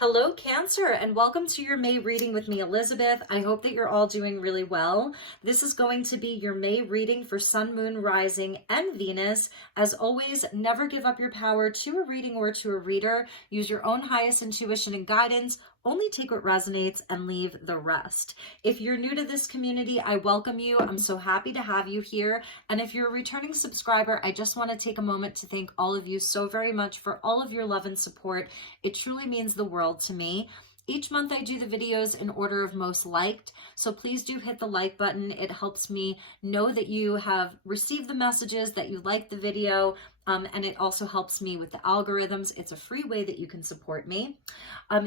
Hello, Cancer, and welcome to your May reading with me, Elizabeth. I hope that you're all doing really well. This is going to be your May reading for Sun, Moon, Rising, and Venus. As always, never give up your power to a reading or to a reader. Use your own highest intuition and guidance. Only take what resonates and leave the rest. If you're new to this community, I welcome you. I'm so happy to have you here. And if you're a returning subscriber, I just want to take a moment to thank all of you so very much for all of your love and support. It truly means the world to me. Each month I do the videos in order of most liked, so please do hit the like button. It helps me know that you have received the messages, that you like the video, and it also helps me with the algorithms. It's a free way that you can support me.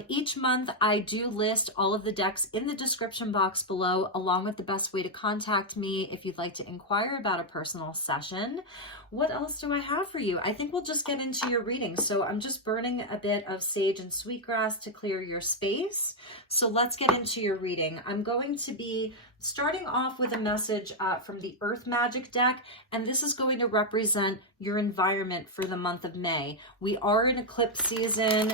Each month I do list all of the decks in the description box below, along with the best way to contact me if you'd like to inquire about a personal session. What else do I have for you? I think we'll just get into your reading. So I'm just burning a bit of sage and sweetgrass to clear your space. So let's get into your reading. I'm going to be starting off with a message from the Earth Magic deck, and this is going to represent your environment for the month of May. We are in eclipse season.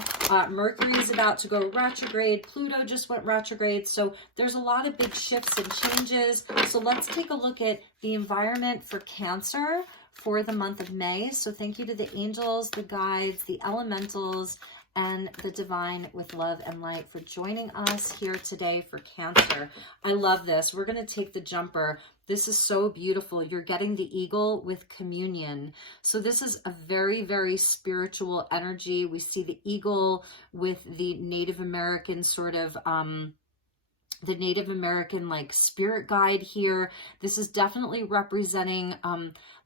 Mercury is about to go retrograde. Pluto just went retrograde. So there's a lot of big shifts and changes. So let's take a look at the environment for Cancer for the month of May. So thank you to the angels, the guides, the elementals, and the divine with love and light for joining us here today for Cancer. I love this. We're going to take the jumper. This is so beautiful. You're getting the eagle with communion. So this is a very, very spiritual energy. We see the eagle with the Native American sort of the Native American like spirit guide here. This is definitely representing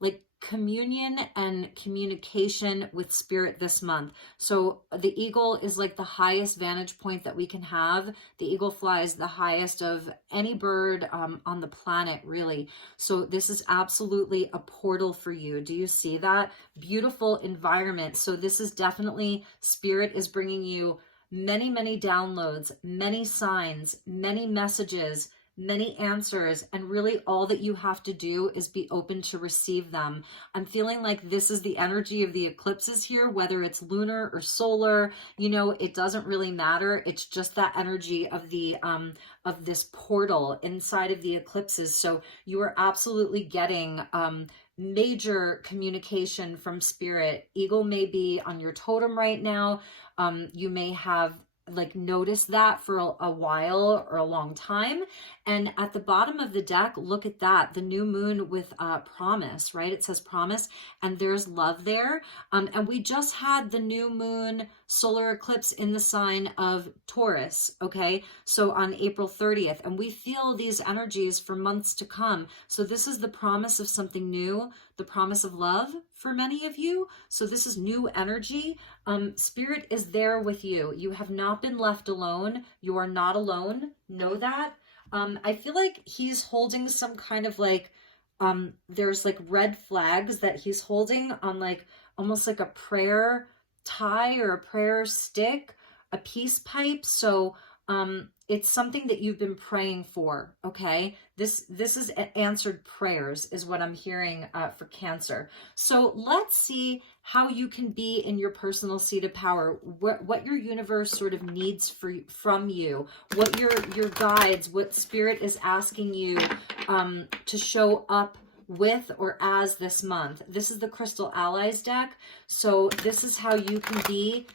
like communion and communication with spirit this month. So the eagle is like the highest vantage point that we can have. The eagle flies the highest of any bird on the planet, really. So this is absolutely a portal for you. Do you see that? Beautiful environment. So this is definitely spirit is bringing you many, many downloads, many signs, many messages, many answers, and really all that you have to do is be open to receive them. I'm feeling like this is the energy of the eclipses here, whether it's lunar or solar, you know, it doesn't really matter. It's just that energy of the of this portal inside of the eclipses. So you are absolutely getting major communication from spirit. Eagle may be on your totem right now. You may have like noticed that for a while or a long time. And at the bottom of the deck, look at that, the new moon with promise, right? It says promise, and there's love there. And we just had the new moon solar eclipse in the sign of Taurus, okay? So on April 30th, and we feel these energies for months to come. So this is the promise of something new, the promise of love for many of you. So this is new energy. Spirit is there with you. You have not been left alone. You are not alone. Know that. I feel like he's holding some kind of like, there's like red flags that he's holding on like, almost like a prayer tie or a prayer stick, a peace pipe. So, it's something that you've been praying for, okay? This is answered prayers is what I'm hearing for Cancer. So let's see how you can be in your personal seat of power, what your universe sort of needs from you, what your guides, what spirit is asking you to show up with or as this month. This is the Crystal Allies deck. So this is how you can be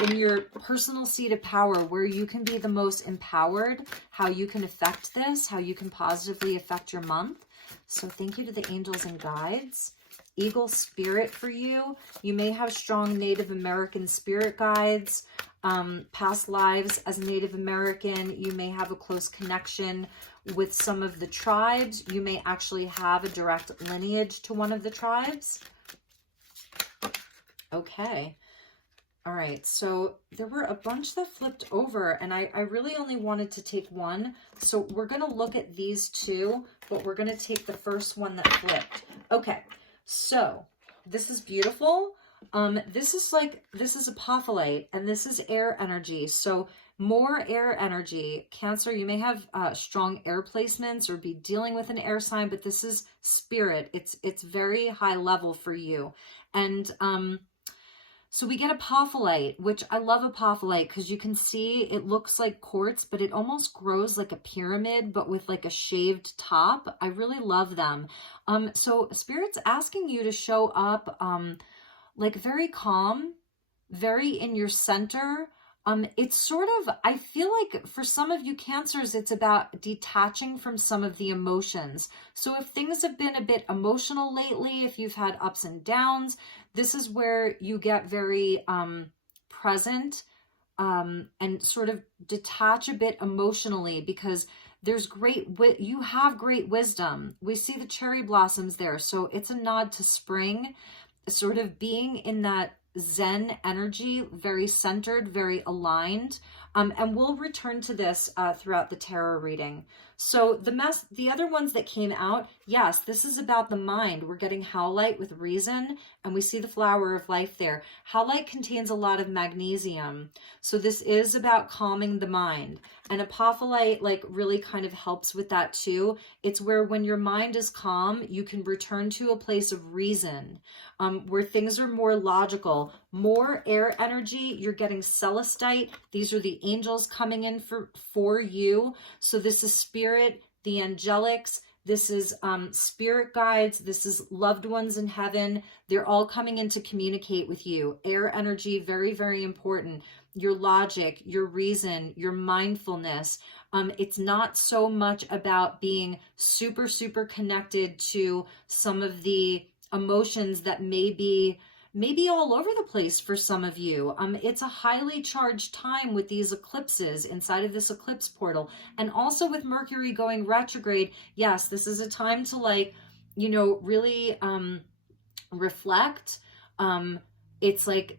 in your personal seat of power, where you can be the most empowered, how you can affect this, how you can positively affect your month. So thank you to the angels and guides. Eagle spirit for you. You may have strong Native American spirit guides, past lives as Native American. You may have a close connection with some of the tribes. You may actually have a direct lineage to one of the tribes. Okay. All right, so there were a bunch that flipped over, and I really only wanted to take one. So we're going to look at these two, but we're going to take the first one that flipped. Okay, so this is beautiful. This is Apophyllite, and this is air energy. So more air energy. Cancer, you may have strong air placements or be dealing with an air sign, but this is spirit. It's very high level for you. And So we get Apophyllite, which I love Apophyllite because you can see it looks like quartz, but it almost grows like a pyramid, but with like a shaved top. I really love them. So Spirit's asking you to show up like very calm, very in your center. It's sort of, I feel like for some of you Cancers, it's about detaching from some of the emotions. So if things have been a bit emotional lately, if you've had ups and downs, this is where you get very present and sort of detach a bit emotionally, because there's you have great wisdom. We see the cherry blossoms there. So it's a nod to spring, sort of being in that Zen energy, very centered, very aligned. And we'll return to this throughout the tarot reading. So the other ones that came out, yes, this is about the mind. We're getting howlite with reason, and we see the flower of life there. Howlite contains a lot of magnesium. So this is about calming the mind. And apophyllite like really kind of helps with that too. It's where when your mind is calm, you can return to a place of reason, where things are more logical, more air energy. You're getting celestite. These are the angels coming in for you. So this is spirit, the angelics. This is spirit guides. This is loved ones in heaven. They're all coming in to communicate with you. Air energy, very, very important. Your logic, your reason, your mindfulness. It's not so much about being super, super connected to some of the emotions that may be all over the place for some of you. It's a highly charged time with these eclipses inside of this eclipse portal. And also with Mercury going retrograde, yes, this is a time to like, you know, really reflect. It's like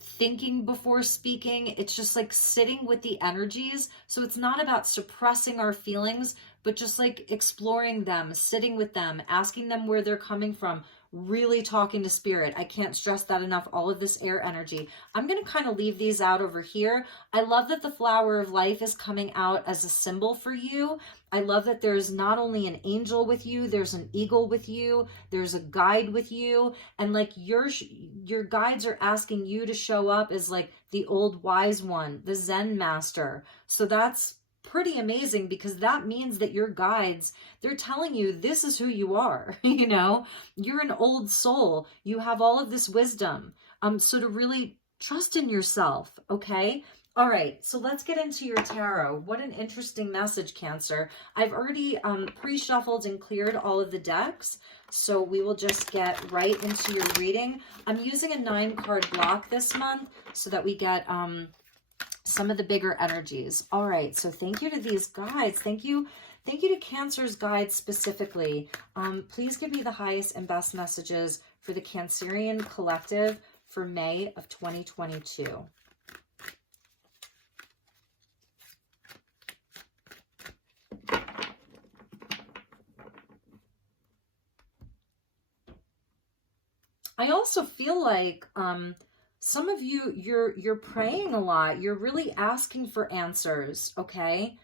thinking before speaking. It's just like sitting with the energies. So it's not about suppressing our feelings, but just like exploring them, sitting with them, asking them where they're coming from, really talking to spirit. I can't stress that enough, all of this air energy. I'm going to kind of leave these out over here. I love that the flower of life is coming out as a symbol for you. I love that there's not only an angel with you, there's an eagle with you, there's a guide with you, and like your guides are asking you to show up as like the old wise one, the Zen master. So that's pretty amazing, because that means that your guides, they're telling you this is who you are. You know, you're an old soul, you have all of this wisdom, so to really trust in yourself. Okay, all right, so let's get into your tarot. What an interesting message, Cancer. I've already pre-shuffled and cleared all of the decks, so we will just get right into your reading. I'm using a 9-card block this month so that we get some of the bigger energies. All right, so thank you to these guides. Thank you to Cancer's guides specifically. Please give me the highest and best messages for the Cancerian collective for May of 2022. I also feel like some of you, you're praying a lot. You're really asking for answers, okay?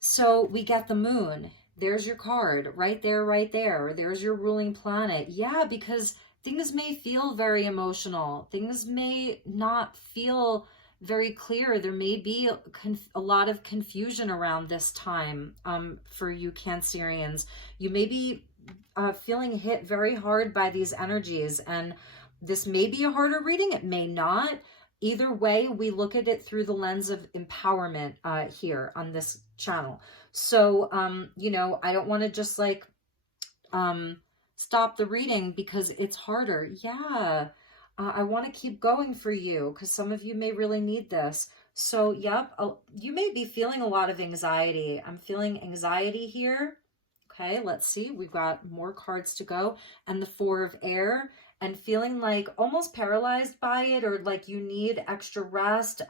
So we get the moon. There's your card right there, right there. There's your ruling planet. Yeah, because things may feel very emotional. Things may not feel very clear. There may be a lot of confusion around this time for you Cancerians. You may be feeling hit very hard by these energies, and this may be a harder reading, it may not. Either way, we look at it through the lens of empowerment here on this channel. So, you know, I don't want to just like stop the reading because it's harder. Yeah, I want to keep going for you because some of you may really need this. So, yep, you may be feeling a lot of anxiety. I'm feeling anxiety here. Okay, let's see. We've got more cards to go. And the 4 of air. And feeling like almost paralyzed by it, or like you need extra rest.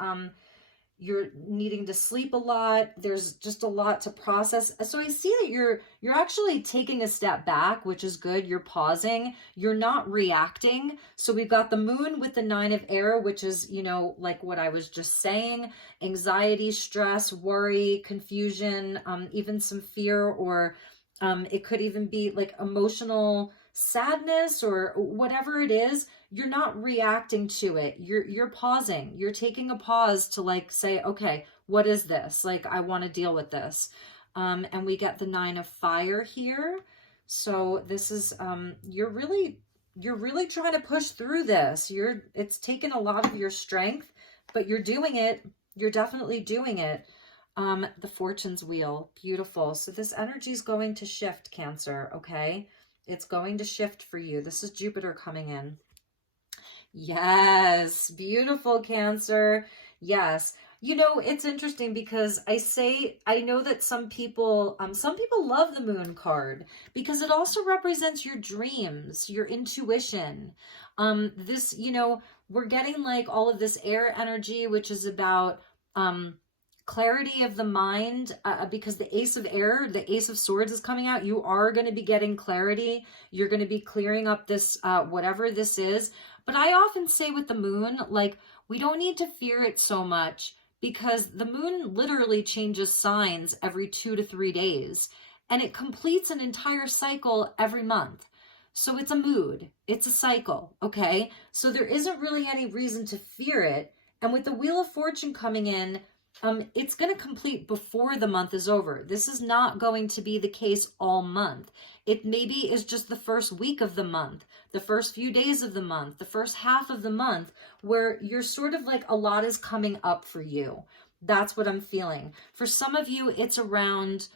You're needing to sleep a lot. There's just a lot to process. So I see that you're actually taking a step back, which is good. You're pausing. You're not reacting. So we've got the moon with the 9 of air, which is, you know, like what I was just saying, anxiety, stress, worry, confusion, even some fear, or it could even be like emotional sadness or whatever it is. you're not reacting to it. You're pausing. You're taking a pause to like say, okay, what is this? Like, I want to deal with this. And we get the 9 of fire here. So this is, you're really trying to push through this. It's taken a lot of your strength, but you're doing it. You're definitely doing it. The Fortune's Wheel, beautiful. So this energy is going to shift, Cancer, okay? It's going to shift for you. This is Jupiter coming in. Yes, beautiful, Cancer. Yes. You know, it's interesting because I know that some people love the Moon card because it also represents your dreams, your intuition. This, you know, we're getting like all of this air energy, which is about, clarity of the mind, because the Ace of Air, the Ace of Swords is coming out. You are going to be getting clarity. You're going to be clearing up this, whatever this is. But I often say with the Moon, like, we don't need to fear it so much because the Moon literally changes signs every 2 to 3 days, and it completes an entire cycle every month. So it's a mood, it's a cycle, okay? So there isn't really any reason to fear it. And with the Wheel of Fortune coming in, it's going to complete before the month is over. This is not going to be the case all month. It maybe is just the first week of the month, the first few days of the month, the first half of the month, where you're sort of like a lot is coming up for you. That's what I'm feeling. For some of you, it's around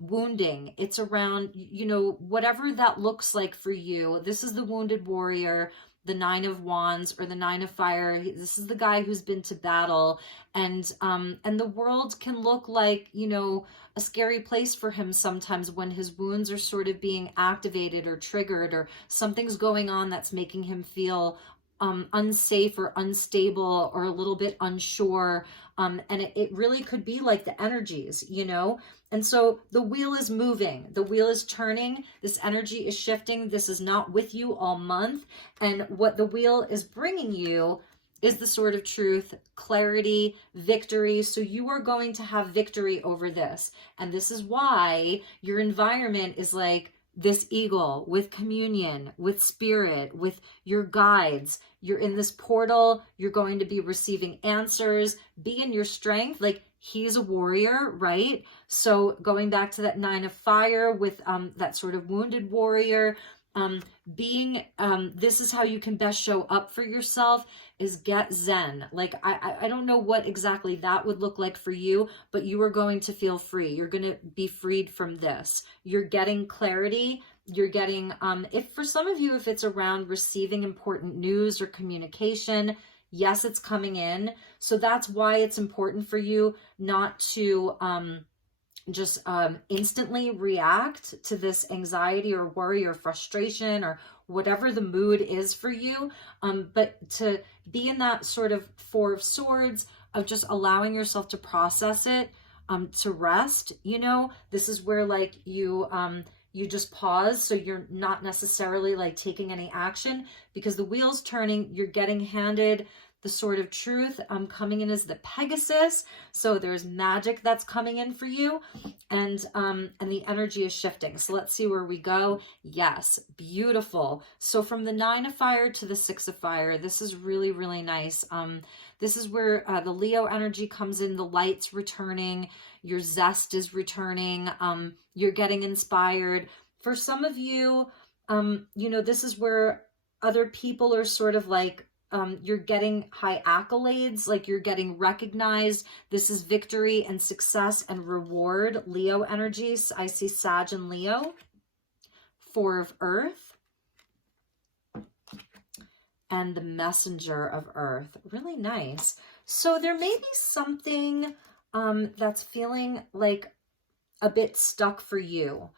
wounding. It's around, you know, whatever that looks like for you. This is the Wounded Warrior, the 9 of Wands, or the 9 of Fire. This is the guy who's been to battle, and the world can look like, you know, a scary place for him sometimes when his wounds are sort of being activated or triggered, or something's going on that's making him feel unsafe or unstable or a little bit unsure. And it really could be like the energies, you know? And so the wheel is moving, the wheel is turning, this energy is shifting. This is not with you all month. And what the wheel is bringing you is the Sword of Truth, clarity, victory. So you are going to have victory over this. And this is why your environment is like this eagle with communion, with spirit, with your guides. You're in this portal. You're going to be receiving answers. Be in your strength. Like, he's a warrior, right? So going back to that 9 of Fire with that sort of wounded warrior, this is how you can best show up for yourself, is get zen. Like, I don't know what exactly that would look like for you, but you are going to feel free. You're going to be freed from this. You're getting clarity. You're getting, if for some of you, if it's around receiving important news or communication, yes, it's coming in. So that's why it's important for you not to, just instantly react to this anxiety or worry or frustration or whatever the mood is for you, but to be in that sort of 4 of Swords of just allowing yourself to process it, to rest. You know, this is where like you just pause, so you're not necessarily like taking any action, because the wheel's turning. You're getting handed the Sword of Truth. Coming in as the Pegasus, so there's magic that's coming in for you, and the energy is shifting. So let's see where we go. Yes, beautiful. So from the 9 of Fire to the 6 of Fire, this is really, really nice. This is where the Leo energy comes in. The light's returning. Your zest is returning. You're getting inspired. For some of you, you know, this is where other people are sort of like, you're getting high accolades, like you're getting recognized. This is victory and success and reward. Leo energies. I see Sag and Leo. 4 of Earth. And the Messenger of Earth. Really nice. So there may be something that's feeling like a bit stuck for you.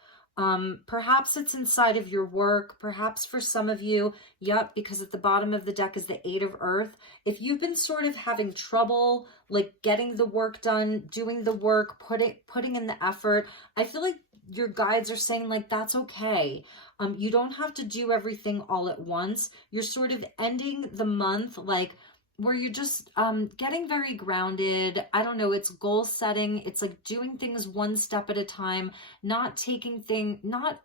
Perhaps it's inside of your work. Perhaps for some of you, yep, because at the bottom of the deck is the 8 of Earth. If you've been sort of having trouble, like getting the work done, doing the work, putting in the effort, I feel like your guides are saying like, that's okay. You don't have to do everything all at once. You're sort of ending the month like where you're just getting very grounded. I don't know, it's goal setting. It's like doing things one step at a time, not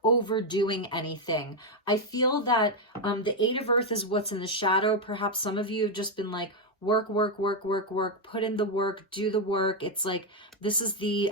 overdoing anything. I feel that the Eight of Earth is what's in the shadow. Perhaps some of you have just been like, work, work, work, work, work, put in the work, do the work. It's like, this is the,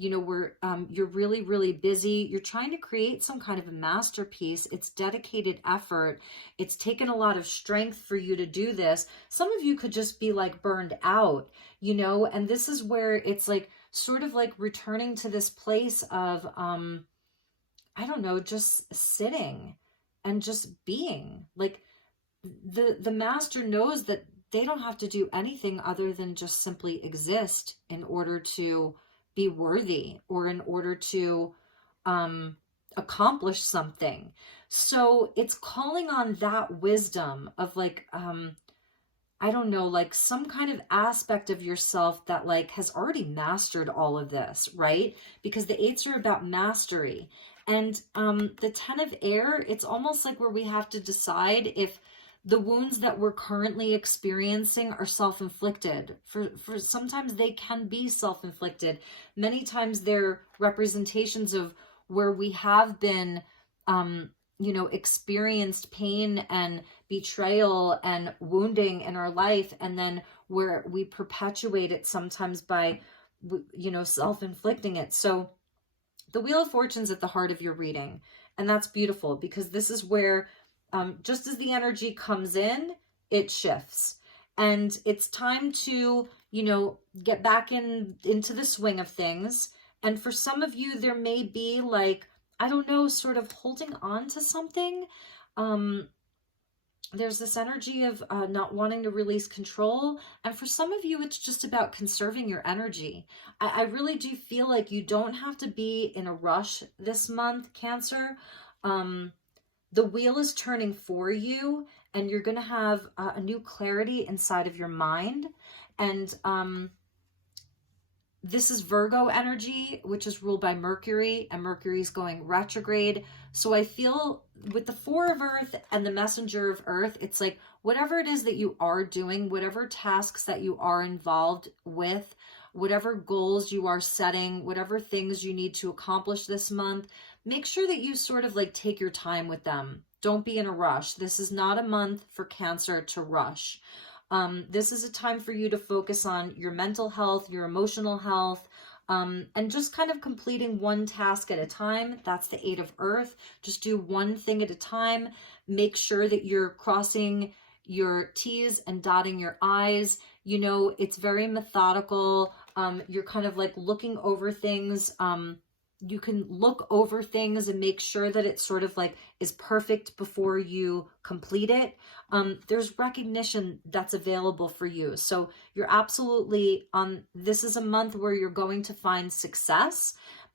where you're really, really busy. You're trying to create some kind of a masterpiece. It's dedicated effort. It's taken a lot of strength for you to do this. Some of you could just be like burned out, and this is where it's like, sort of like returning to this place of, I don't know, just sitting and just being. Like the master knows that they don't have to do anything other than just simply exist in order to be worthy, or in order to accomplish something. So it's calling on that wisdom of like, I don't know, like some kind of aspect of yourself that like has already mastered all of this, right? Because the eights are about mastery. And the 10 of air, it's almost like where we have to decide if the wounds that we're currently experiencing are self-inflicted. For sometimes they can be self-inflicted. Many times they're representations of where we have been, experienced pain and betrayal and wounding in our life, and then where we perpetuate it sometimes by, self-inflicting it. So the Wheel of Fortune's at the heart of your reading, and that's beautiful, because this is where just as the energy comes in, it shifts. And it's time to, get back into the swing of things. And for some of you, there may be like, I don't know, sort of holding on to something. There's this energy of not wanting to release control. And for some of you, it's just about conserving your energy. I really do feel like you don't have to be in a rush this month, Cancer. The wheel is turning for you, and you're going to have a new clarity inside of your mind. And this is Virgo energy, which is ruled by Mercury, and Mercury's going retrograde. So I feel with the Four of Earth and the Messenger of Earth, it's like whatever it is that you are doing, whatever tasks that you are involved with, whatever goals you are setting, whatever things you need to accomplish this month, make sure that you sort of like take your time with them. Don't be in a rush. This is not a month for Cancer to rush. This is a time for you to focus on your mental health, your emotional health, and just kind of completing one task at a time. That's the Eight of Earth. Just do one thing at a time. Make sure that you're crossing your T's and dotting your I's. It's very methodical. You're kind of like looking over things. You can look over things and make sure that it sort of like is perfect before you complete it. There's recognition that's available for you. So you're absolutely this is a month where you're going to find success.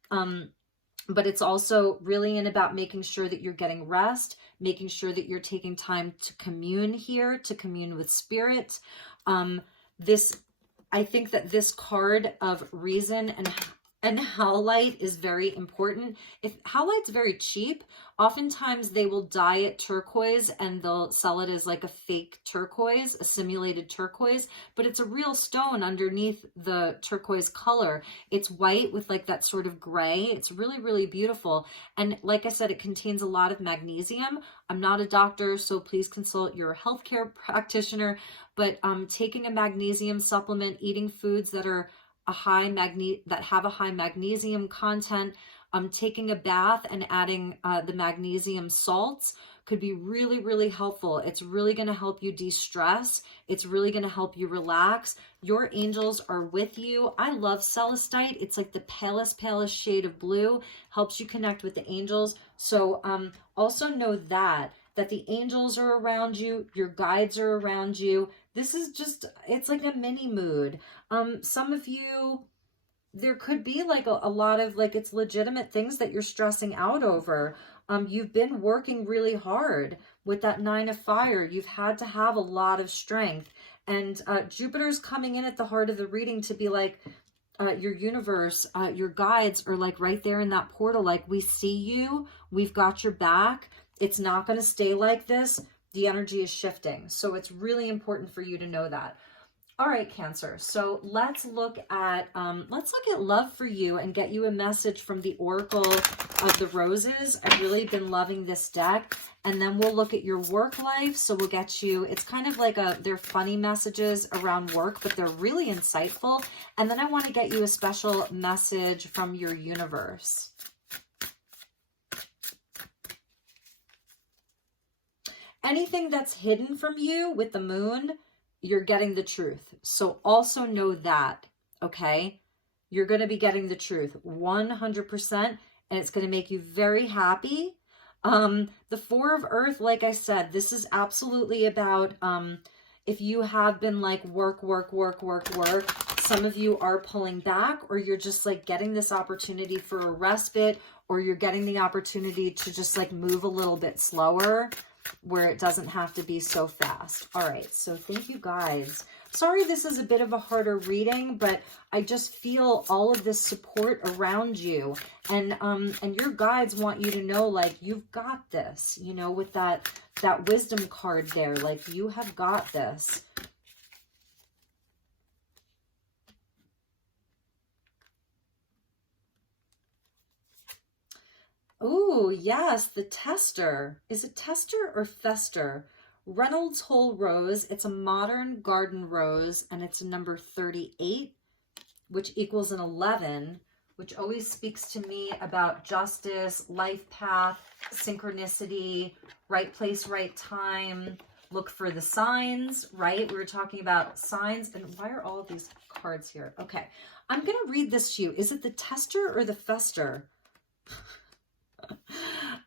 But it's also really about making sure that you're getting rest, making sure that you're taking time to commune here, to commune with spirit. I think that this card of reason and howlite is very important. If howlite's very cheap, oftentimes they will dye it turquoise and they'll sell it as like a fake turquoise, a simulated turquoise, but it's a real stone underneath the turquoise color. It's white with like that sort of gray. It's really, really beautiful. And like I said, it contains a lot of magnesium. I'm not a doctor, so please consult your healthcare practitioner, but taking a magnesium supplement, eating foods that are that have a high magnesium content, taking a bath and adding the magnesium salts could be really, really helpful. It's really going to help you de-stress. It's really going to help you relax. Your angels are with you. I love celestite. It's like the palest shade of blue, helps you connect with the angels. So also know that the angels are around you, your guides are around you. This is just, it's like a mini mood. Some of you, there could be like a lot of like, it's legitimate things that you're stressing out over. You've been working really hard with that 9 of fire. You've had to have a lot of strength. And Jupiter's coming in at the heart of the reading to be like, your universe, your guides are like right there in that portal. Like, we see you, we've got your back. It's not going to stay like this. The energy is shifting. So it's really important for you to know that. All right, Cancer. So let's look at love for you and get you a message from the Oracle of the Roses. I've really been loving this deck. And then we'll look at your work life. So we'll get you, it's kind of like they're funny messages around work, but they're really insightful. And then I want to get you a special message from your universe. Anything that's hidden from you with the moon, you're getting the truth. So also know that, okay? You're going to be getting the truth 100%, and it's going to make you very happy. The Four of Earth, like I said, this is absolutely about if you have been like work, some of you are pulling back, or you're just like getting this opportunity for a respite, or you're getting the opportunity to just like move a little bit slower, where it doesn't have to be so fast. All right, so thank you guys. Sorry this is a bit of a harder reading, but I just feel all of this support around you. And your guides want you to know, like, you've got this, you know, with that wisdom card there, like, you have got this. Ooh, yes, the Tester. Is it Tester or Fester? Reynolds Whole Rose. It's a modern garden rose, and it's number 38, which equals an 11, which always speaks to me about justice, life path, synchronicity, right place, right time. Look for the signs, right? We were talking about signs. And why are all of these cards here? Okay, I'm going to read this to you. Is it the Tester or the Fester?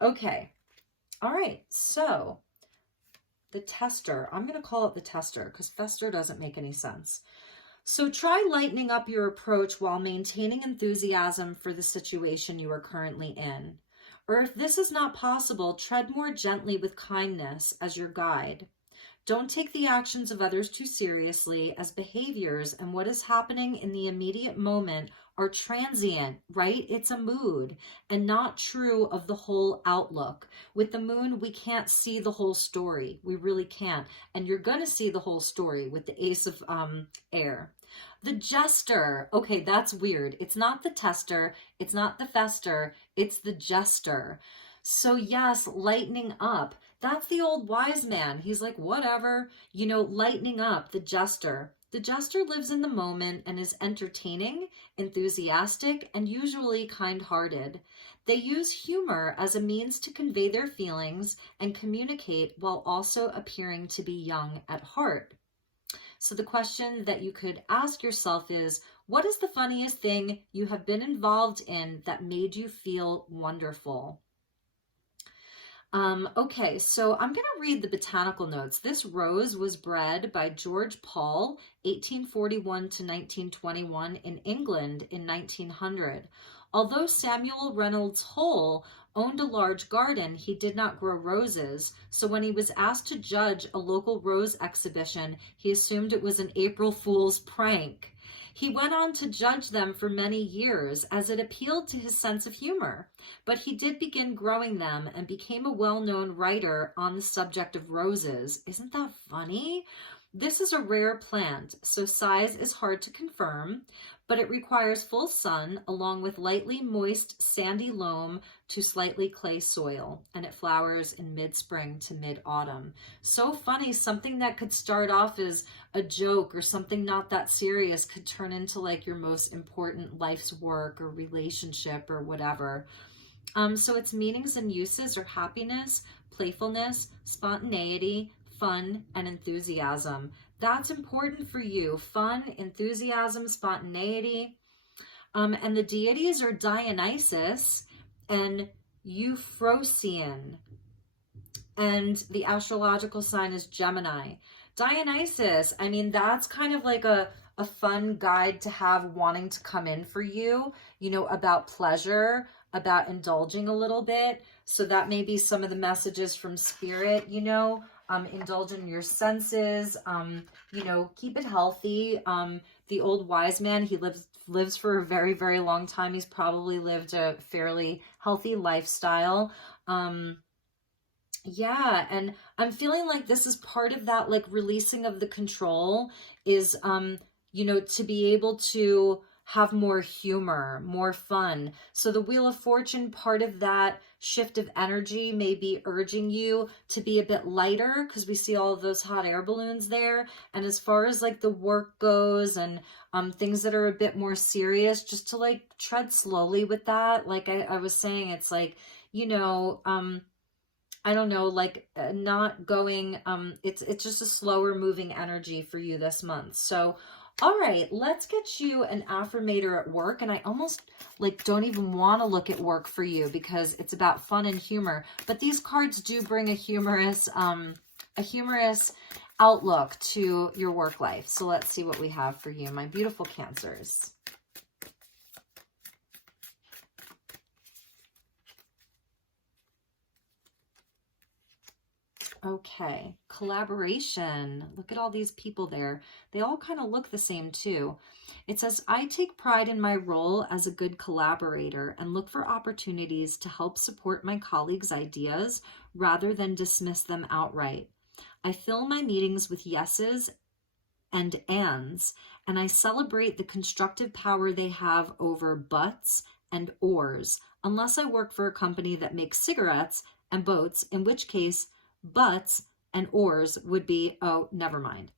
Okay. All right. So the Tester, I'm going to call it the Tester because Fester doesn't make any sense. So try lightening up your approach while maintaining enthusiasm for the situation you are currently in. Or if this is not possible, tread more gently with kindness as your guide. Don't take the actions of others too seriously, as behaviors and what is happening in the immediate moment are transient, right? It's a mood and not true of the whole outlook. With the moon, we can't see the whole story. We really can't. And you're going to see the whole story with the Ace of Air. The Jester. Okay, that's weird. It's not the Tester. It's not the Fester. It's the Jester. So yes, lightening up. That's the old wise man. He's like, whatever, you know, lightening up, the Jester. The Jester lives in the moment and is entertaining, enthusiastic, and usually kind-hearted. They use humor as a means to convey their feelings and communicate while also appearing to be young at heart. So the question that you could ask yourself is, what is the funniest thing you have been involved in that made you feel wonderful? Okay, so I'm going to read the Botanical Notes. This rose was bred by George Paul, 1841 to 1921 in England in 1900. Although Samuel Reynolds Whole owned a large garden, he did not grow roses, so when he was asked to judge a local rose exhibition, he assumed it was an April Fool's prank. He went on to judge them for many years as it appealed to his sense of humor, but he did begin growing them and became a well-known writer on the subject of roses. Isn't that funny? This is a rare plant, so size is hard to confirm, but it requires full sun along with lightly moist sandy loam to slightly clay soil, and it flowers in mid-spring to mid-autumn. So funny, something that could start off as a joke or something not that serious could turn into like your most important life's work or relationship or whatever. So its meanings and uses are happiness, playfulness, spontaneity, fun, and enthusiasm. That's important for you. Fun, enthusiasm, spontaneity. And the deities are Dionysus and Euphrosyne. And the astrological sign is Gemini. Dionysus, I mean, that's kind of like a fun guide to have wanting to come in for you, you know, about pleasure, about indulging a little bit. So that may be some of the messages from Spirit, you know. Indulge in your senses, you know, keep it healthy. The old wise man, he lives for a very, very long time. He's probably lived a fairly healthy lifestyle. Yeah, and I'm feeling like this is part of that, like releasing of the control is, to be able to have more humor, more fun. So the Wheel of Fortune, part of that shift of energy may be urging you to be a bit lighter because we see all of those hot air balloons there. And as far as like the work goes and things that are a bit more serious, just to like tread slowly with that. Like I was saying, it's like, you know, I don't know, like not going, it's just a slower moving energy for you this month. So, all right, let's get you an affirmator at work. And I almost like don't even want to look at work for you because it's about fun and humor. But these cards do bring a humorous outlook to your work life. So let's see what we have for you, my beautiful Cancers. Okay, collaboration. Look at all these people there. They all kind of look the same too. It says, I take pride in my role as a good collaborator and look for opportunities to help support my colleagues' ideas rather than dismiss them outright. I fill my meetings with yeses and ands, and I celebrate the constructive power they have over buts and ors, unless I work for a company that makes cigarettes and boats, in which case buts and ors would be, oh, never mind.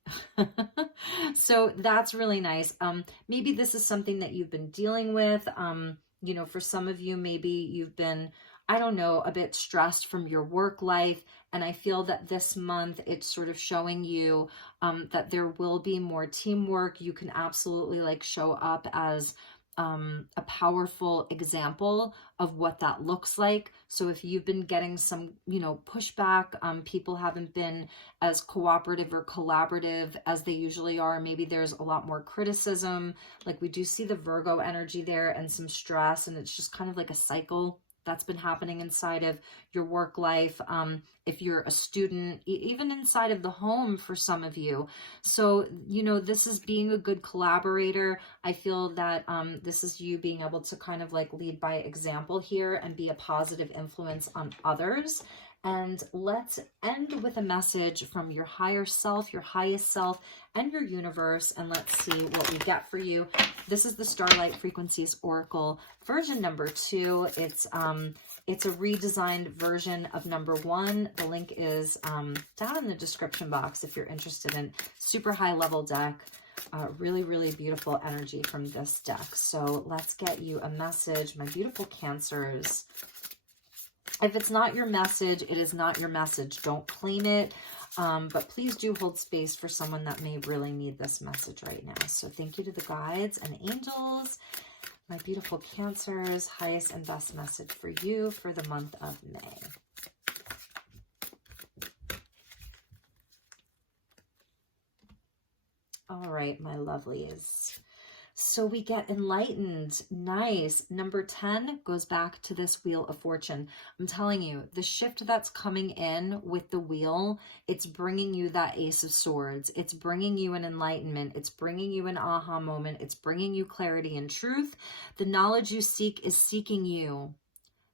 So that's really nice. Maybe this is something that you've been dealing with. For some of you, maybe you've been, I don't know, a bit stressed from your work life. And I feel that this month it's sort of showing you that there will be more teamwork. You can absolutely like show up as a powerful example of what that looks like. So if you've been getting some, pushback, people haven't been as cooperative or collaborative as they usually are. Maybe there's a lot more criticism. Like we do see the Virgo energy there and some stress, and it's just kind of like a cycle that's been happening inside of your work life. If you're a student, even inside of the home for some of you. So, this is being a good collaborator. I feel that this is you being able to kind of like lead by example here and be a positive influence on others. And let's end with a message from your higher self, your highest self, and your universe. And let's see what we get for you. This is the Starlight Frequencies Oracle version number 2. It's a redesigned version of number 1. The link is down in the description box if you're interested in super high level deck. Really, really beautiful energy from this deck. So let's get you a message, my beautiful Cancers. If it's not your message, it is not your message. Don't claim it. But please do hold space for someone that may really need this message right now. So thank you to the guides and angels, my beautiful Cancers, highest and best message for you for the month of May. All right, my lovelies. So we get enlightened. Nice. Number 10 goes back to this Wheel of Fortune. I'm telling you, the shift that's coming in with the wheel, it's bringing you that Ace of Swords. It's bringing you an enlightenment. It's bringing you an aha moment. It's bringing you clarity and truth. The knowledge you seek is seeking you.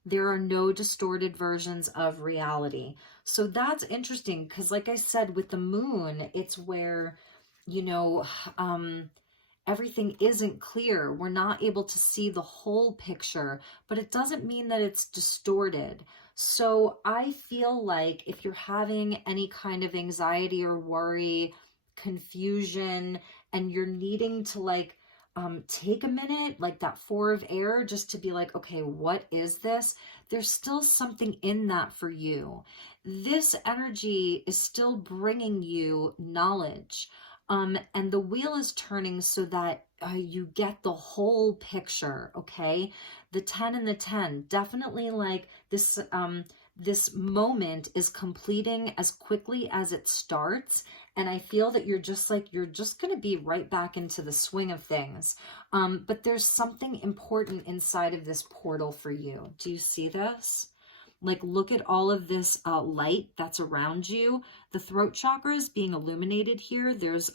There are no distorted versions of reality. So that's interesting because like I said, with the moon, it's where, everything isn't clear. We're not able to see the whole picture, but it doesn't mean that it's distorted. So I feel like if you're having any kind of anxiety or worry, confusion, and you're needing to like take a minute, like that 4 of air, just to be like, okay, what is this? There's still something in that for you. This energy is still bringing you knowledge. And the wheel is turning so that you get the whole picture, okay? The 10 and the 10, definitely like this, this moment is completing as quickly as it starts. And I feel that you're just going to be right back into the swing of things. But there's something important inside of this portal for you. Do you see this? Like, look at all of this light that's around you. The throat chakra is being illuminated here. There's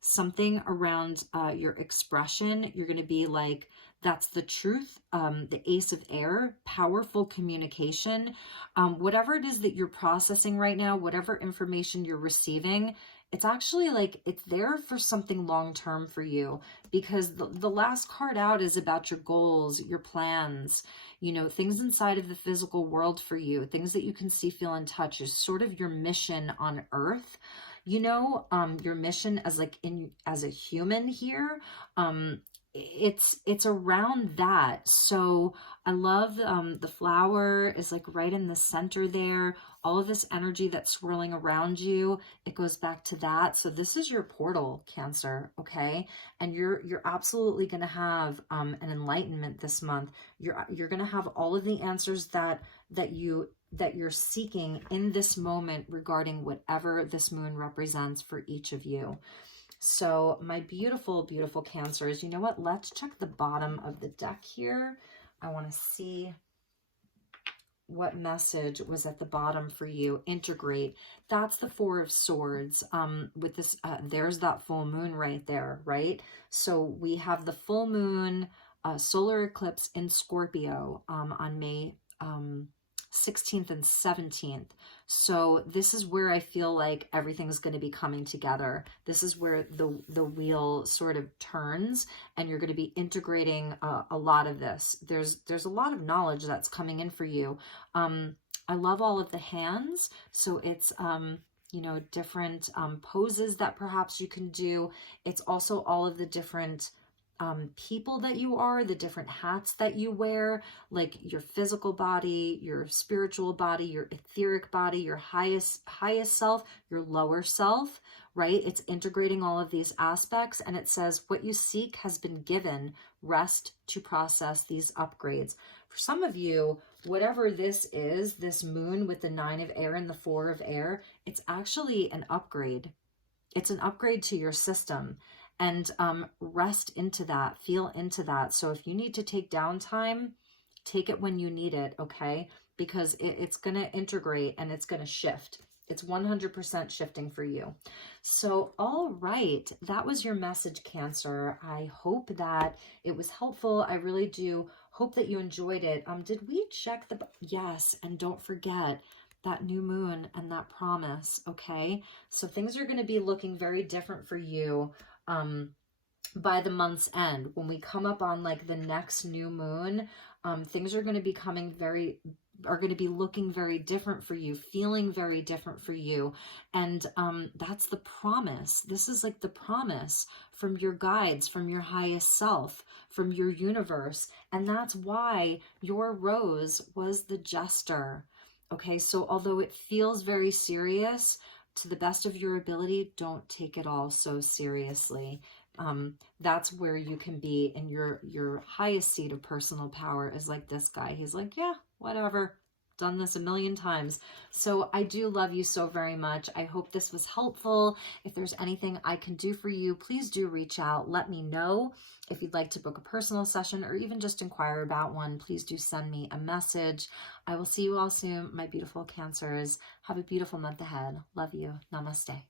something around your expression. You're going to be like, that's the truth. The Ace of Air, powerful communication. Whatever it is that you're processing right now, whatever information you're receiving, it's actually like it's there for something long-term for you, because the last card out is about your goals, your plans, you know, things inside of the physical world for you, things that you can see, feel, and touch is sort of your mission on earth, you know, your mission as like as a human here. It's around that. So I love the flower is like right in the center there. All of this energy that's swirling around you, it goes back to that. So this is your portal, Cancer, okay? And you're absolutely going to have an enlightenment this month. You're going to have all of the answers that you're seeking in this moment regarding whatever this moon represents for each of you. So my beautiful, beautiful Cancers, you know what? Let's check the bottom of the deck here. I want to see what message was at the bottom for you. Integrate. That's the Four of Swords. With this, there's that full moon right there, right? So we have the full moon solar eclipse in Scorpio on May 16th and 17th. So this is where I feel like everything's going to be coming together. This is where the wheel sort of turns, and you're going to be integrating a lot of this. There's a lot of knowledge that's coming in for you. I love all of the hands. So it's you know, different poses that perhaps you can do. It's also all of the different people that you are, the different hats that you wear, like your physical body, your spiritual body, your etheric body, your highest self, your lower self, right? It's integrating all of these aspects, and it says what you seek has been given. Rest to process these upgrades. For some of you, whatever this is, this moon with the 9 of air and the 4 of air, it's actually an upgrade. It's an upgrade to your system. And rest into that, feel into that. So if you need to take downtime, take it when you need it, okay? Because it's going to integrate and it's going to shift. It's 100% shifting for you. So, all right, that was your message, Cancer. I hope that it was helpful. I really do hope that you enjoyed it. Did we check the... Yes, and don't forget that new moon and that promise, okay? So things are going to be looking very different for you by the month's end. When we come up on like the next new moon, things are going to be looking very different for you, feeling very different for you. And that's the promise. This is like the promise from your guides, from your highest self, from your universe. And that's why your rose was the Jester. Okay, so although it feels very serious, to the best of your ability, don't take it all so seriously. That's where you can be in your highest seat of personal power, is like this guy. He's like, yeah, whatever. Done this a million times. So I do love you so very much. I hope this was helpful. If there's anything I can do for you, please do reach out. Let me know. If you'd like to book a personal session or even just inquire about one, please do send me a message. I will see you all soon, my beautiful Cancers. Have a beautiful month ahead. Love you. Namaste.